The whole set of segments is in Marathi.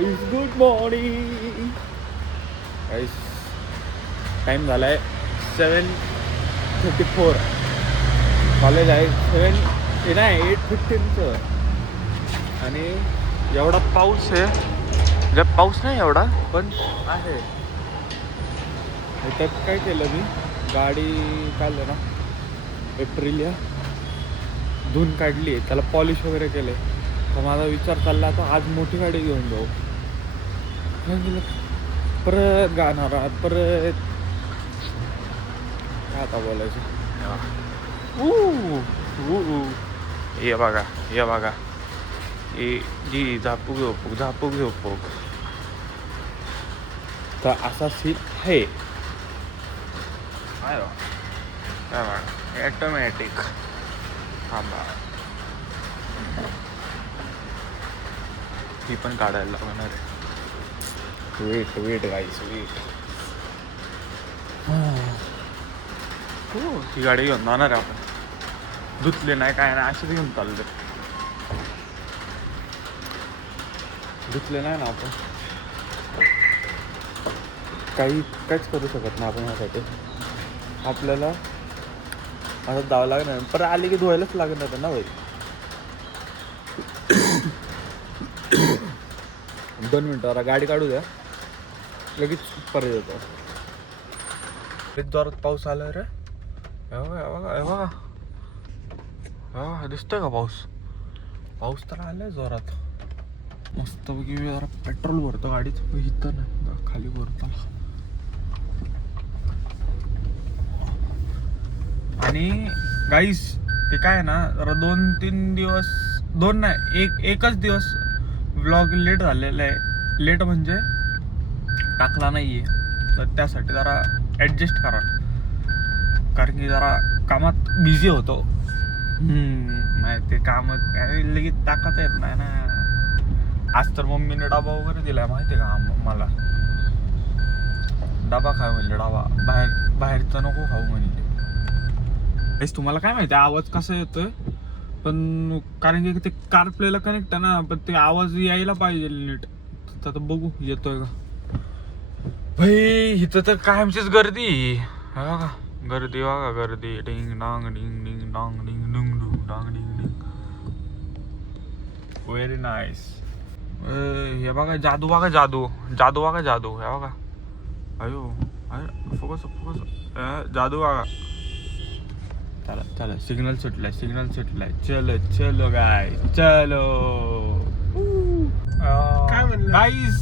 गुड मॉर्निंग गाईस. टाइम झालाय 7:34. कॉलेज आहे 8:15चं. आणि एवढा पाऊस आहे म्हणजे पाऊस नाही एवढा पण आहे. त्यात काय केलं मी, गाडी काढलं ना एप्रिलिया धुवून काढली आहे, त्याला पॉलिश वगैरे केले. तर माझा विचार चालला आता आज मोठी गाडी घेऊन जाऊ. परत गाणार परत काय आता बोलायचं. ये बघा ये बघा जी झापूक झोपूक तर असा सीन आहे. काय बघा ॲटोमॅटिक थांबा ती पण काढायला लागणार आहे. वेट गाईस वेट. हो ही गाडी घेऊन जाणार आहे आपण. धुतले नाही काय नाही असेच घेऊन चालले. धुतले नाही ना आपण काहीच करू शकत नाही आपण ह्यासाठी. आपल्याला आता जावं लागणार पर आले की धुवायलाच लागणार ना भाई. 2 मिनटं गाडी काढू द्या लगेच परत येतो. जोरात पाऊस आला रे. बघा दिसतोय का पाऊस तर आलाय जोरात. मस्त पैकी जरा पेट्रोल भरतो गाडीच इथं नाही खाली भरतो. आणि गाईस ते काय ना जरा 2-3 दिवस एकच दिवस व्लॉग लेट झालेला आहे. लेट म्हणजे टाकला नाहीये तर त्यासाठी जरा ॲडजस्ट करा कारण की जरा कामात बिझी होतो. नाही ते कामात लगेच टाकता येत नाही ना. आज तर मम्मीने डबा वगैरे दिलाय माहिती आहे का मला. डबा खाय म्हणले डबा बाहेरचं नको खाऊ म्हणले. तुम्हाला काय माहिती आवाज कसा येतोय पण कारण की ते कार प्लेला कनेक्ट आहे ना पण ते आवाज यायला पाहिजे नीट. आता बघू येतोय का भाई. इथं तर कायमचीच गर्दी बघा. गर्दी बघा गर्दी. डिंग डांग डिंग डिंग डांग डिंग डुंग डुंग डांग डिंग डिंग. Very nice. हे बघा जादू बघा जादू बघा जादू. हे बघा अयो फोकस जादू बघा. चला सिग्नल सुटलाय चलो गाय चलो. काय म्हणलं गाईस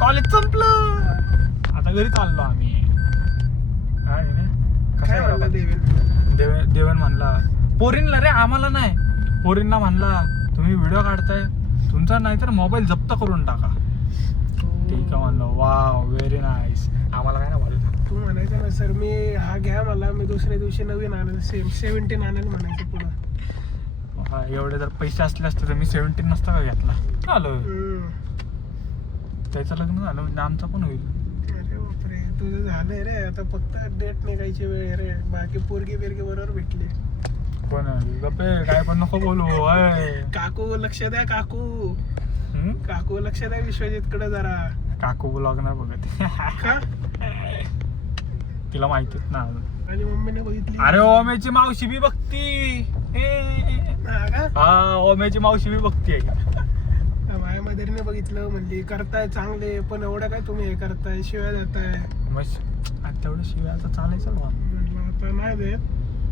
कॉलेज संपलं आता घरी चाललो आम्ही. काय म्हणला देवेन म्हणला पोरींला रे आम्हाला नाही. पोरींना म्हणला तुम्ही व्हिडिओ काढताय तुमचा नाही तर मोबाईल जप्त करून टाका. ठीक आहे म्हणलं वाव व्हेरी नाईस. आम्हाला काय ना बोलायचं. तू म्हणायचं ना सर मी हा घ्या मला मी दुसऱ्या दिवशी नवीन आणेल 17 आणेल म्हणायचं पुढं. हा एवढे जर पैसे असले असते तर मी 17 नसता का घेतला. आलो त्याचं लग्न झालं म्हणजे आमचं पण होईल. अरे बापरे तुझं झालंय रे आता फक्त डेट निघायची वेळ रे. बाकी पोरगी बिरगी बरोबर भेटली. पण गप्पे काय पण नको बोलू. काकू लक्ष द्या काकू लक्ष द्या विश्वजितकडे जरा. काकू ब्लॉग नाही बघत का तिला माहितीच ना. आणि मम्मीने बघितली. अरे ओमेची मावशी बी बघती. हा ओमेची मावशी बी बघती. माझ्या मदरीने बघितलं म्हणली करताय चांगले पण एवढं काय तुम्ही हे करताय शिव्या देताय. तेवढं शिव्या आता चालायचं म्हटलं आता नाही देत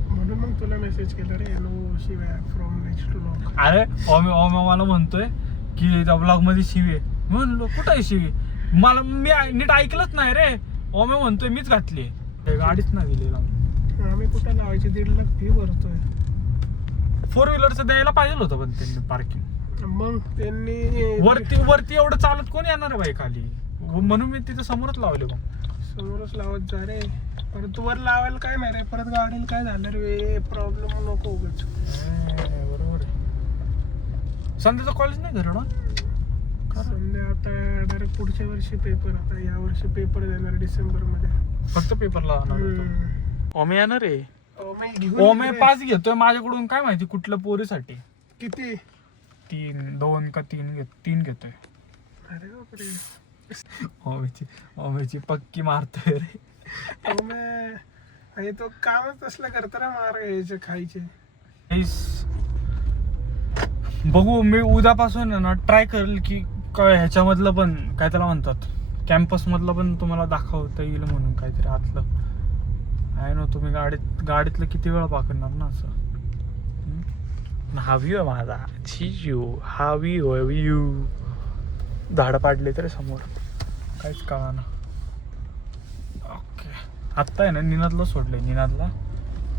म्हणून मग तुला मेसेज केला रे नो शिव्या फ्रॉम नेक्स्ट व्लॉग. अरे ओमे मला म्हणतोय की त्या ब्लॉग मध्ये शिवे. म्हणलो कुठं आहे शिवे मला मी नीट ऐकलंच नाही रे. ओमे म्हणतोय मीच घातली गाडीच नाही दिली. आम्ही कुठं लावायची 1.5 लाख फी भरतोय. 4 व्हीलरचं द्यायला पाहिजे होतं पण त्यांनी पार्किंग. मग त्यांनी वरती एवढं चालत कोण येणार आहे बाई खाली म्हणून मी तिथे समोरच लावले. मग समोरच लावत जा रे. परत वर लावायला काय नाही रे परत गाडीला काय झालं रे प्रॉब्लेम नको उगाच. बरोबर आहे. संध्याचं कॉलेज नाही घरी ना. संध्या आता डायरेक्ट पुढच्या वर्षी पेपर. आता या वर्षी पेपर देणार डिसेंबर मध्ये. फक्त पेपरला जाणार ओमे येणार आहे. ओमे पास घेतोय माझ्याकडून काय माहिती कुठल्या पोरीसाठी. किती 2 का 3 घेतोय. अरे बापरे. ओमेची पक्की मारतोय रे. आणि तो कामच तसलं करतो ना, मार घ्यायचे खायचे. बघू मी उद्यापासून आहे ना ट्राय करेल की काय ह्याच्यामधलं पण काय त्याला म्हणतात कॅम्पस मधलं पण तुम्हाला दाखवता येईल म्हणून काहीतरी आतलं आहे ना. तुम्ही गाडीतलं किती वेळा पाकडणार ना असं. हा व्ह्यू आहे माझा चिजू. हा व्ह्यू झाडं पाडले तरी समोर काहीच कळा ना. ओके आत्ता आहे ना निनादला सोडलंय निनादला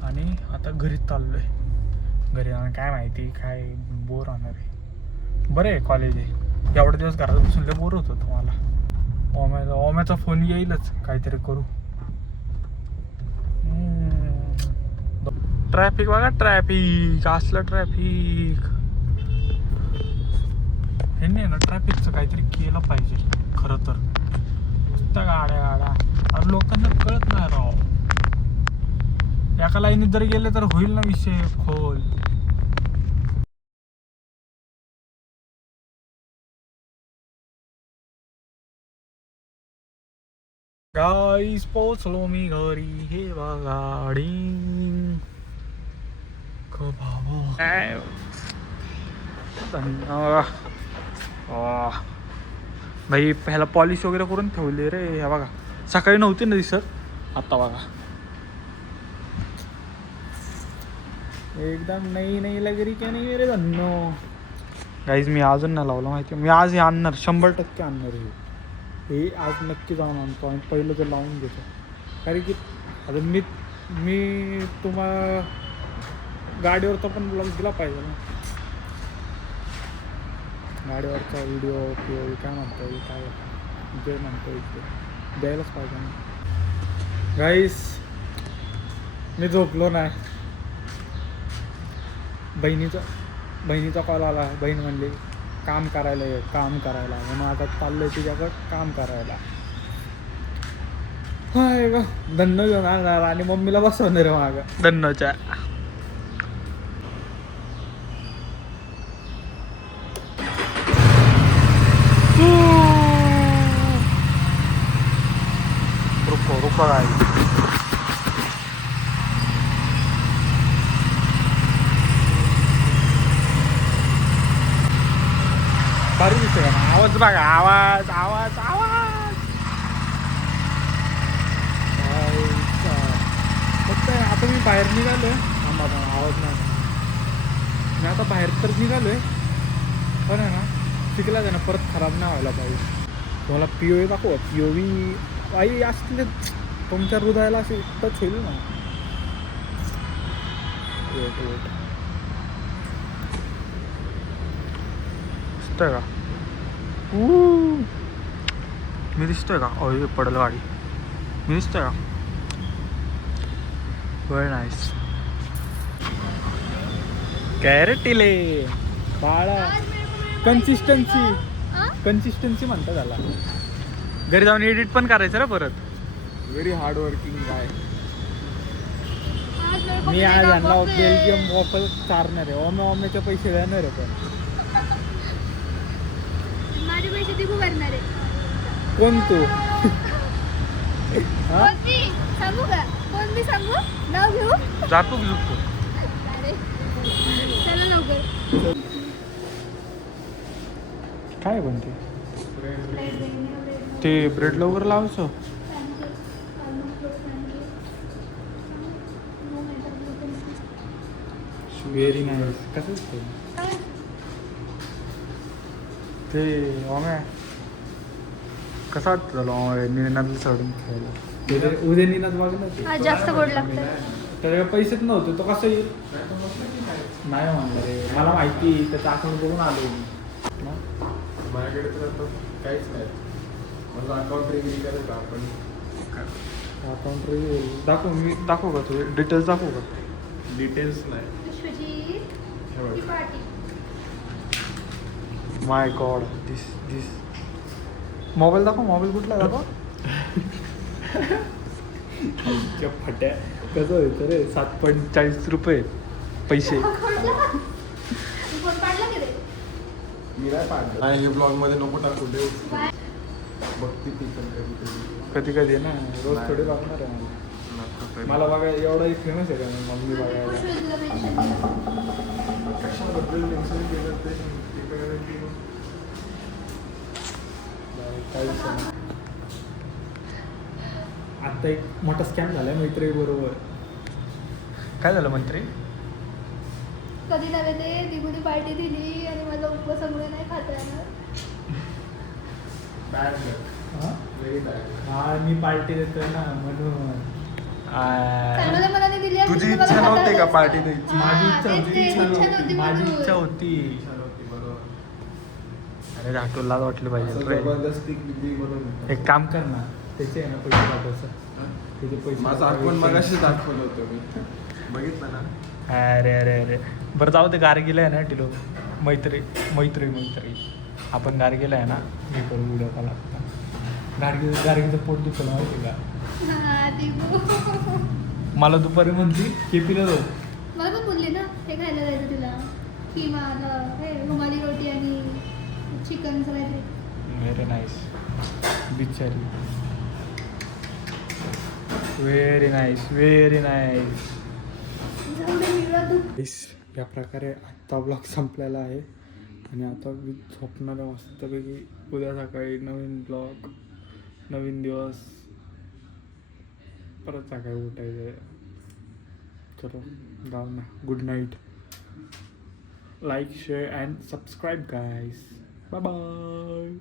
आणि आता घरी चाललोय. घरी जाऊन काय माहिती काय बोर होणार आहे. बरं आहे कॉलेज आहे. एवढे दिवस घरात बसून लय बोर होतो तुम्हाला. ओम्याचा फोन येईलच काहीतरी करू. ट्रॅफिक बघा ट्रॅफिक असलं ट्रॅफिक. हे नाही ना ट्रॅफिकचं काहीतरी केलं पाहिजे खरं तर. नुसत्या गाड्या अरे लोकांना कळत नाही राव. एका लाईनीत जर गेले तर होईल ना विषय खोल. गाईस पोचलो मी घरी. हे गाडी भाई ह्याला पॉलिश वगैरे करून ठेवली रे. ह्या बघा सकाळी नव्हती ना दिसत आत्ता बघा एकदम नई लग रही क्या नाही रे धन्नो. गाईज मी अजून नाही लावलं माहिती. मी आज हे आणणार 100% आणणार हे आज नक्की जाऊन आणतो आणि पहिलं तर लावून घेतो. कारण की आता मी तुम्हाला गाडीवरचा पण ब्लॉग दिला पाहिजे ना. गाडीवरचा व्हिडिओ काय म्हणता येईल काय जे म्हणता येईल ते द्यायलाच पाहिजे ना. गाईस मी झोपलो नाही. बहिणीचा कॉल आला. बहीण म्हणली काम करायला म्हणून आता चाललंय तुझ्याकडं काम करायला. हाय ग धन्नो घेऊन आणणार आणि मम्मीला बसवणार आहे मागं धन्नोच्या. रुको गाडी. भारी दिसतोय का आवाज बघा आवाज. फक्त आता मी बाहेर निघालोय. आवाज नाही. मी आता बाहेर तर निघालोय पण आहे ना शिकला आहे ना परत खराब नाही व्हायला पाहिजे. तुम्हाला POV दाखव. POV आई असले तुमच्या हृदयाला असे टच होईल ना. वेट दिसतोय का मी दिसतोय का. हे पडलं गाडी. मी दिसतोय का. Very nice. कॅरेटिले बाळा कन्सिस्टन्सी म्हणतात त्याला. घरी जाऊन एडिट पण करायचं ना परत. Very hard working guy. मी आज यांना बेल्जियम वॉफल चारणार आहे. ओम्याचे पैसे देणार आहे पण माझे पैसे दिगू करणार आहे. कोण तू सांगू का कोण मी सांगू नाव घेऊ. जातो झुकतो. चला लवकर. काय बनते ते ब्रेड लवकर लावायचं. Very nice. कसं ते ओम्या कसं वाटतं झालं निनादला सोडून खेळायला. उद्या निनाद वागलं जास्त गोड लागतं. तर पैसेच नव्हते तो कसं येईल नाही म्हणलं रे. मला माहिती त्याचं अकाउंट बघून आलो मी. माझ्याकडे तर आता काहीच नाही. मला अकाउंट रिव्ह्यू करायचं आपण. अकाउंट रिव्ह्यू दाखवू का तुझे डिटेल्स दाखवू का. डिटेल्स नाही. माय गॉड दिस मोबाईल दाखव. मोबाईल कुठला दाखव. फट्या कसं होतं रे. 7.40 रुपये पैसे. मी नाही पाडलं नाही हे ब्लॉग मध्ये नको टाकू दे काय? बघती ती पण कधी कधी कधी ना रोज नाही. थोडी बघणार आहे मला. कधी मला बघायला एवढा फेमस आहे का मी मम्मी बघायला पुष्पा तुला mention केलं. कशाबद्दल टेन्शन केलं ते कळलं की मग. काही विषय नाही. आता एक मोठा स्कॅम झालाय मैत्री बरोबर. काय झालं मंत्री? कधी नव्हे ते दिगुनी पार्टी दिली आणि मला उपवासामुळे नाही खाता येणार. बॅड व्हेरी बॅड हा मी पार्टी देतोय ना म्हणून चांगल्या मनाने दिली असती तुझी तर मला इच्छा खाता नव्हती का आलं पार्टी असतं. द्यायची? हा, माझी इच्छा तेच होती, ते, इच्छा इच्छा नव्हती. नव्हती माझी म्हणून. इच्छा होती. बरोबर अरे राठोडला वाटलं पाहिजे असं रे. जबरदस्ती किती म्हणून एक काम कर ना त्याचे आहे ना पैसे पाठवायचं त्याचे पैसे माझं आठवण मगाशी दाखवलं होतं मी बघितलं ना अरे अरे अरे बरं जाऊ ते गार्गीला आहे ना टिलो मैत्री मैत्री मैत्री आपण गार्गीला आहे ना मी करू व्हिडिओ कॉल आता गार्गीचं पोट दुखलं माहिती का हा, दिगू. मला दुपारी म्हणती केपीला जाऊ मला पण बोलली ना हे खायला जायचं तिला की मला हे रुमाली रोटी आणि चिकनचं काहीतरी. व्हेरी नाईस बिचारी व्हेरी नाईस व्हेरी नाईस. जाऊ दे, मी राहतो. या प्रकारे आत्ता ब्लॉग संपलेला आहे आणि आता मी झोपणार आहे मस्तपैकी. उद्या सकाळी नवीन ब्लॉग नवीन दिवस परत सकाळी उठायचं आहे. चलो जाऊ ना good night. Like share and subscribe guys. Bye bye.